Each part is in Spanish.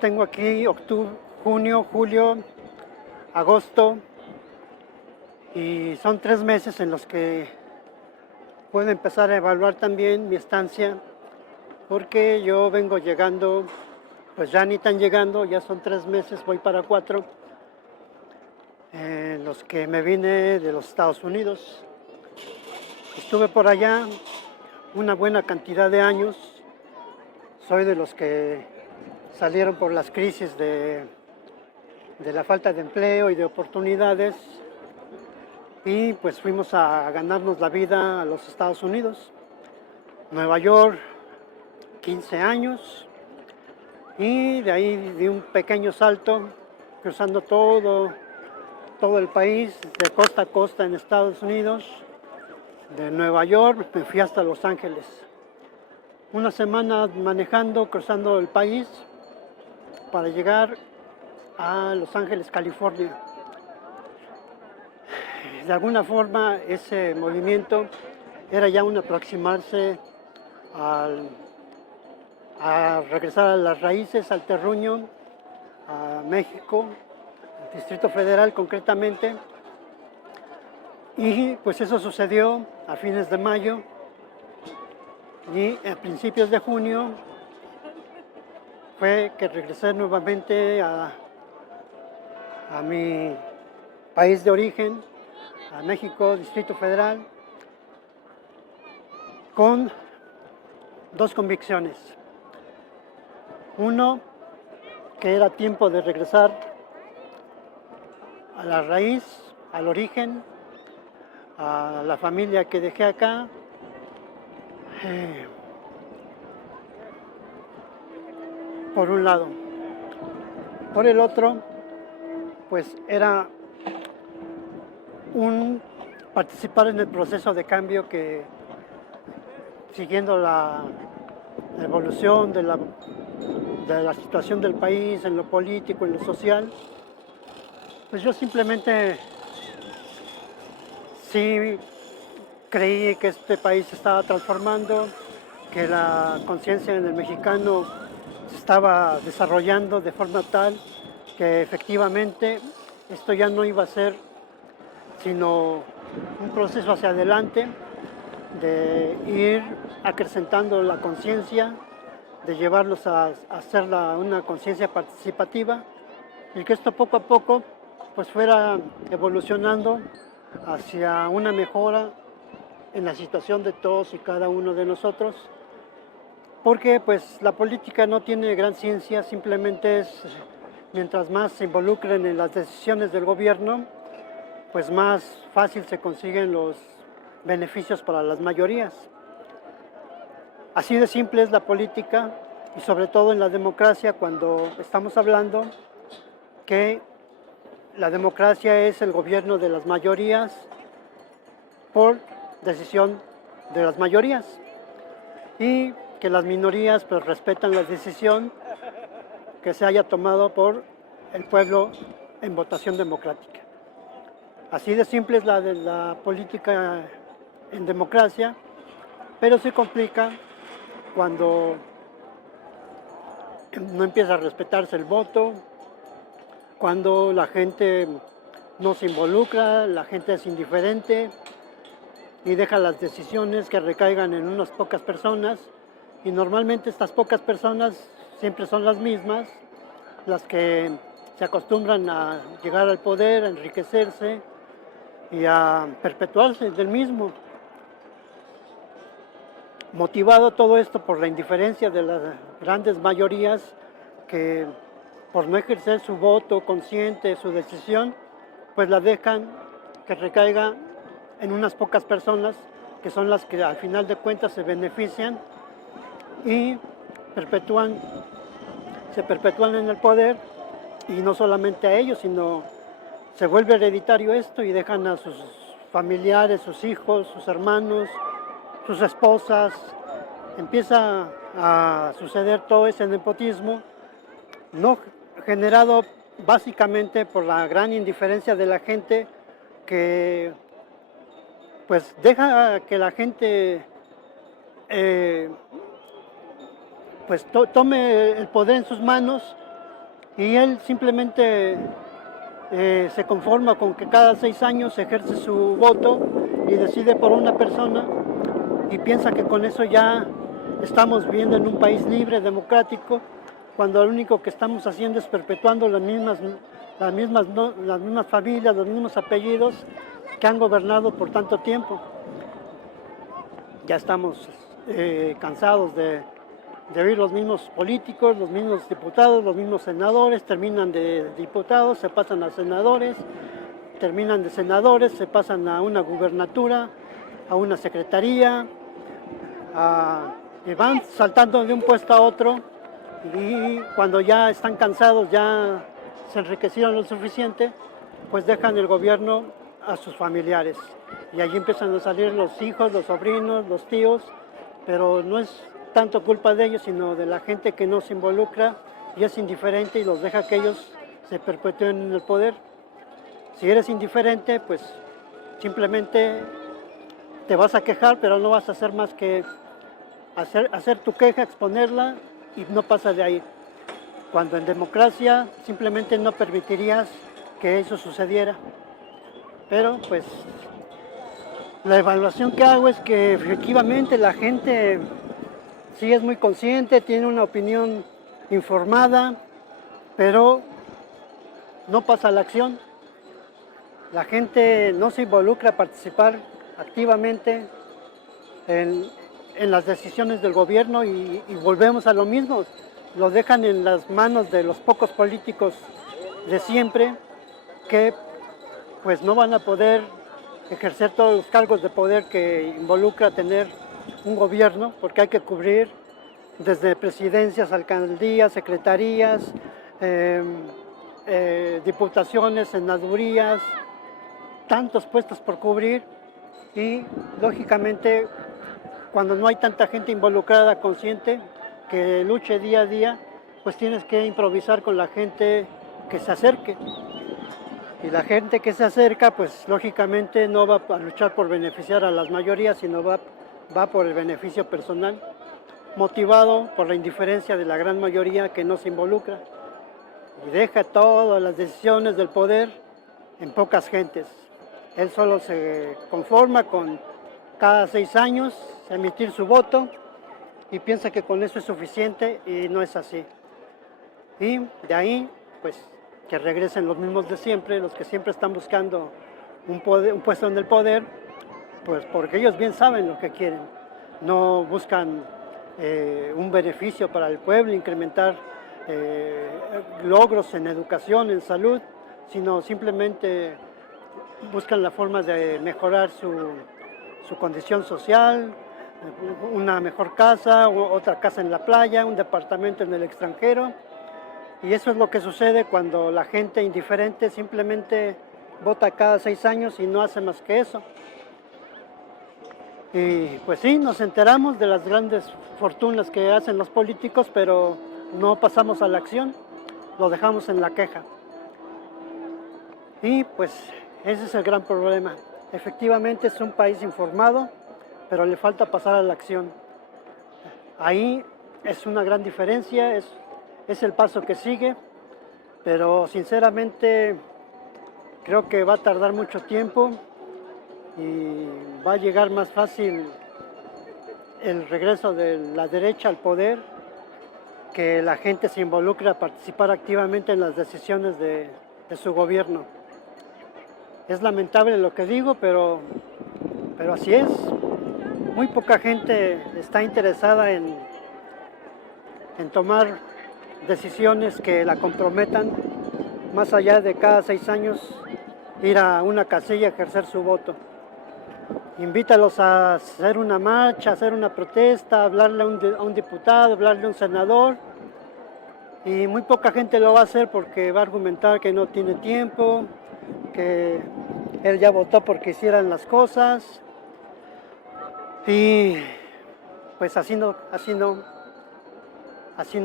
tengo aquí octubre, junio, julio, agosto y son 3 meses en los que puedo empezar a evaluar también mi estancia porque yo vengo llegando, pues ya ni tan llegando, ya son 3 meses, voy para 4, en los que me vine de los Estados Unidos. Estuve por allá una buena cantidad de años, soy de los que salieron por las crisis de la falta de empleo y de oportunidades y pues fuimos a ganarnos la vida a los Estados Unidos. Nueva York, 15 años y de ahí di un pequeño salto cruzando todo el país de costa a costa en Estados Unidos. De Nueva York me fui hasta Los Ángeles. Una semana manejando, cruzando el país para llegar a Los Ángeles, California. De alguna forma ese movimiento era ya un aproximarse a regresar a las raíces, al terruño, a México, al Distrito Federal concretamente. Y pues eso sucedió a fines de mayo y a principios de junio fue que regresé nuevamente a mi país de origen, a México, Distrito Federal, con dos convicciones. Uno, que era tiempo de regresar a la raíz, al origen, a la familia que dejé acá. Por un lado. Por el otro, pues era participar en el proceso de cambio que, siguiendo la evolución de la situación del país, en lo político, en lo social, pues yo simplemente sí creí que este país se estaba transformando, que la conciencia en el mexicano se estaba desarrollando de forma tal que efectivamente esto ya no iba a ser sino un proceso hacia adelante de ir acrecentando la conciencia, de llevarlos a hacer una conciencia participativa y que esto poco a poco pues fuera evolucionando hacia una mejora en la situación de todos y cada uno de nosotros, porque pues la política no tiene gran ciencia, simplemente es mientras más se involucren en las decisiones del gobierno, pues más fácil se consiguen los beneficios para las mayorías. Así de simple es la política y sobre todo en la democracia cuando estamos hablando que la democracia es el gobierno de las mayorías por decisión de las mayorías y que las minorías pues respetan la decisión que se haya tomado por el pueblo en votación democrática. Así de simple es la política en democracia, pero se complica cuando no empieza a respetarse el voto, cuando la gente no se involucra, la gente es indiferente y deja las decisiones que recaigan en unas pocas personas y normalmente estas pocas personas siempre son las mismas, las que se acostumbran a llegar al poder, a enriquecerse y a perpetuarse del mismo. Motivado todo esto por la indiferencia de las grandes mayorías que por no ejercer su voto consciente, su decisión, pues la dejan que recaiga en unas pocas personas que son las que al final de cuentas se benefician y se perpetúan en el poder y no solamente a ellos, sino se vuelve hereditario esto y dejan a sus familiares, sus hijos, sus hermanos, sus esposas, empieza a suceder todo ese nepotismo, no generado básicamente por la gran indiferencia de la gente que pues deja que la gente pues tome el poder en sus manos y él simplemente se conforma con que cada 6 años ejerce su voto y decide por una persona y piensa que con eso ya estamos viviendo en un país libre, democrático, cuando lo único que estamos haciendo es perpetuando las mismas familias, los mismos apellidos que han gobernado por tanto tiempo. Ya estamos cansados de oír los mismos políticos, los mismos diputados, los mismos senadores, terminan de diputados, se pasan a senadores, terminan de senadores, se pasan a una gubernatura, a una secretaría, y van saltando de un puesto a otro, y cuando ya están cansados, ya se enriquecieron lo suficiente, pues dejan el gobierno a sus familiares. Y allí empiezan a salir los hijos, los sobrinos, los tíos, pero no es tanto culpa de ellos, sino de la gente que no se involucra y es indiferente y los deja que ellos se perpetúen en el poder. Si eres indiferente, pues simplemente te vas a quejar, pero no vas a hacer más que hacer tu queja, exponerla y no pasa de ahí. Cuando en democracia simplemente no permitirías que eso sucediera. Pero pues la evaluación que hago es que efectivamente la gente sí es muy consciente, tiene una opinión informada, pero no pasa a la acción. La gente no se involucra a participar activamente en las decisiones del gobierno y volvemos a lo mismo. Lo dejan en las manos de los pocos políticos de siempre que pues no van a poder ejercer todos los cargos de poder que involucra tener un gobierno, porque hay que cubrir desde presidencias, alcaldías, secretarías, diputaciones, senadurías, tantos puestos por cubrir y lógicamente cuando no hay tanta gente involucrada, consciente, que luche día a día, pues tienes que improvisar con la gente que se acerque. Y la gente que se acerca, pues lógicamente no va a luchar por beneficiar a las mayorías, sino va por el beneficio personal, motivado por la indiferencia de la gran mayoría que no se involucra y deja todas las decisiones del poder en pocas gentes. Él solo se conforma con cada 6 años emitir su voto y piensa que con eso es suficiente y no es así. Y de ahí, pues, que regresen los mismos de siempre, los que siempre están buscando un puesto en el poder, pues porque ellos bien saben lo que quieren. No buscan un beneficio para el pueblo, incrementar logros en educación, en salud, sino simplemente buscan la forma de mejorar su condición social, una mejor casa, otra casa en la playa, un departamento en el extranjero. Y eso es lo que sucede cuando la gente indiferente simplemente vota cada 6 años y no hace más que eso. Y pues sí, nos enteramos de las grandes fortunas que hacen los políticos, pero no pasamos a la acción, lo dejamos en la queja. Y pues ese es el gran problema. Efectivamente es un país informado, pero le falta pasar a la acción. Ahí es una gran diferencia, es el paso que sigue, pero sinceramente creo que va a tardar mucho tiempo y va a llegar más fácil el regreso de la derecha al poder, que la gente se involucre a participar activamente en las decisiones de su gobierno. Es lamentable lo que digo, pero así es. Muy poca gente está interesada en tomar decisiones que la comprometan, más allá de cada 6 años ir a una casilla a ejercer su voto. Invítalos a hacer una marcha, a hacer una protesta, hablarle a un diputado, hablarle a un senador, y muy poca gente lo va a hacer porque va a argumentar que no tiene tiempo, que él ya votó porque hicieran las cosas, y pues así no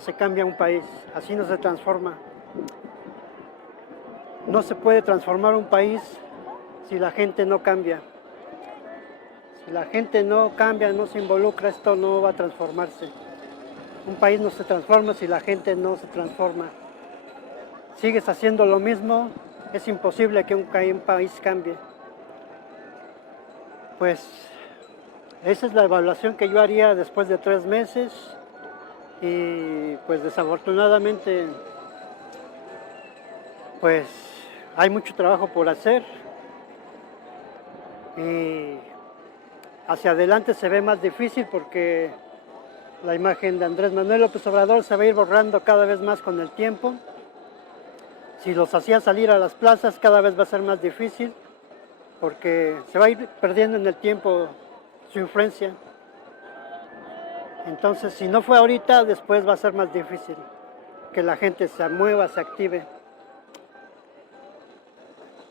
se cambia un país, así no se transforma. No se puede transformar un país si la gente no cambia. Si la gente no cambia, no se involucra, esto no va a transformarse. Un país no se transforma si la gente no se transforma. sigues haciendo lo mismo, es imposible que un país cambie. Pues esa es la evaluación que yo haría después de 3 meses y pues desafortunadamente pues hay mucho trabajo por hacer y hacia adelante se ve más difícil porque la imagen de Andrés Manuel López Obrador se va a ir borrando cada vez más con el tiempo. Si los hacía salir a las plazas cada vez va a ser más difícil porque se va a ir perdiendo en el tiempo su influencia. Entonces, si no fue ahorita, después va a ser más difícil que la gente se mueva, se active.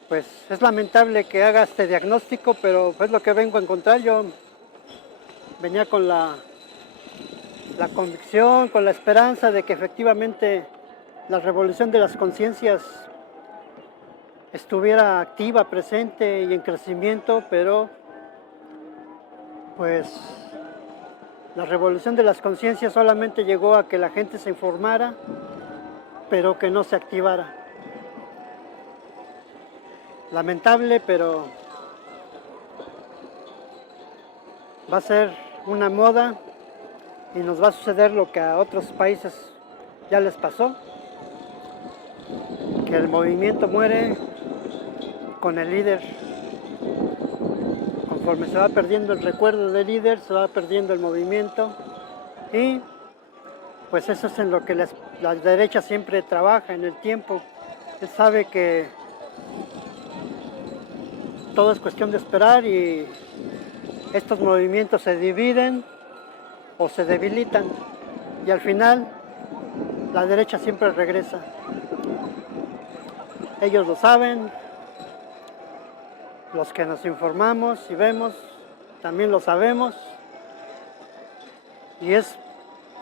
Pues es lamentable que haga este diagnóstico, pero es lo que vengo a encontrar. Yo venía con la convicción, con la esperanza de que efectivamente la revolución de las conciencias estuviera activa, presente y en crecimiento, pero pues la revolución de las conciencias solamente llegó a que la gente se informara, pero que no se activara. Lamentable, pero va a ser una moda y nos va a suceder lo que a otros países ya les pasó, que el movimiento muere con el líder. Conforme se va perdiendo el recuerdo del líder, se va perdiendo el movimiento y pues eso es en lo que la derecha siempre trabaja en el tiempo. Él sabe que todo es cuestión de esperar y estos movimientos se dividen o se debilitan y al final la derecha siempre regresa. Ellos lo saben, los que nos informamos y vemos también lo sabemos y es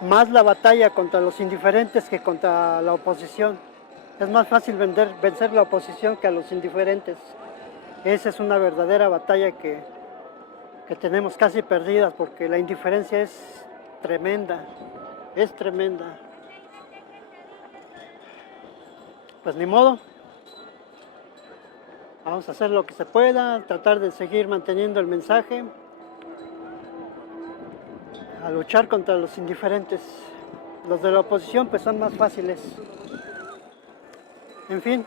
más la batalla contra los indiferentes que contra la oposición. Es más fácil vencer la oposición que a los indiferentes. Esa es una verdadera batalla que tenemos casi perdida porque la indiferencia es tremenda, es tremenda. Pues ni modo, vamos a hacer lo que se pueda, tratar de seguir manteniendo el mensaje, a luchar contra los indiferentes. Los de la oposición pues son más fáciles. En fin.